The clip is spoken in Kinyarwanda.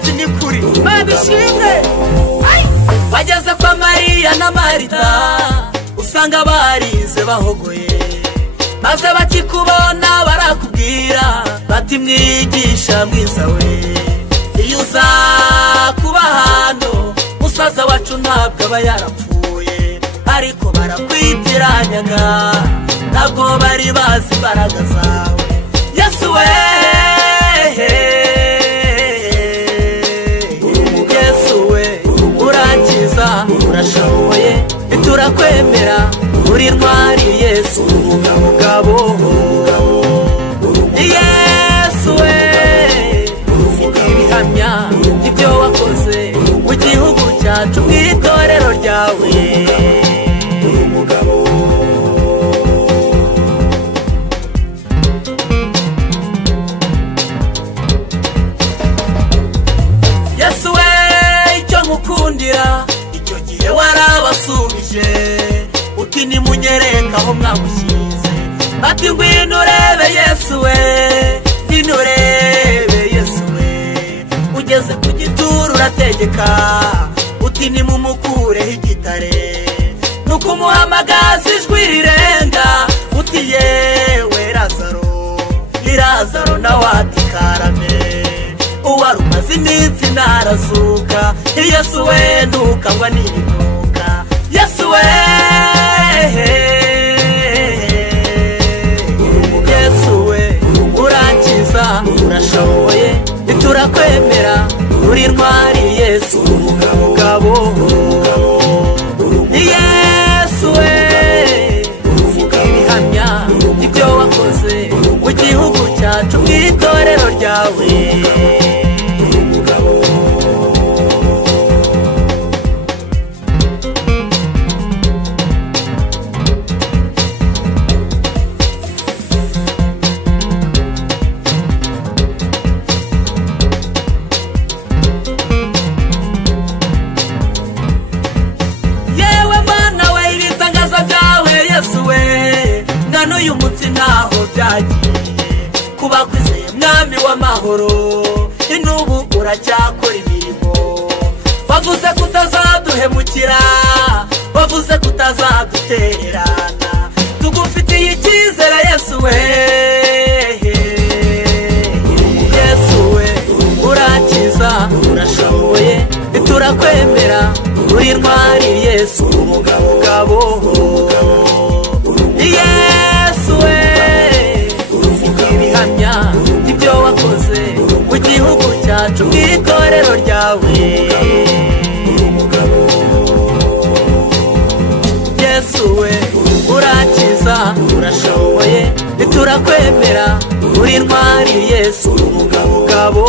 munsi ni kuri babishimwe. Bageze kwa Mariya na Marita usanga barize bahogoye, maze bakikubona barakubwira bati mwigisha mwiza we, iyo uza kuba hano musaza wacu ntabwo aba yarapfuye, ariko barakwitiranya ntabwo bari bazi imbaraga zawe. Yesu we, Yesu we urakiza urashoboye turakwemera uri intwari Yesu umugabo. Yesu we ufite ibihamya ibyo wakoze mu gihugu cyacu mu itorero ryawe. Yesu we icyo nkukundira icyo gihe warabasubije uti nimunyereka aho mwamushyize, ati ngwino urebe Yesu we, ngwino urebe Yesu we. Ugeze ku gituro urategeka uti nimumukureho igitare, nuko umuhamagaza ijwi rirenga uti yewe Lazaro, ni Lazaro nawe ati karame, uwari umaze iminsi ntarazuka. Yesu we ntukangwa n'ibinuka. Yesu we, Yesu we urakiza urashoboye turakwemera uri intwari Yesu umugabo. Yesu we ufite ibihamya ibyo wakoze mu gihugu cyacu mu itorero ryawe. Uyu munsi ntaho byagiye kuba kwizeye mwami w'amahoro, inubu uracyakora imirimo. Wavuze kutazaduhemukira, wavuze kutazadutererana, tugufitiye icyizere Yesu we. Yesu we urakiza urashoboye turakwemera uri intwari Yesu umugabo. Yesu we ufite ibihamya ibyo wakoze mu gihugu cyacu mu itorero ryawe. Yesu we urakiza urashoboye turakwemera uri intwari Yesu umugabo.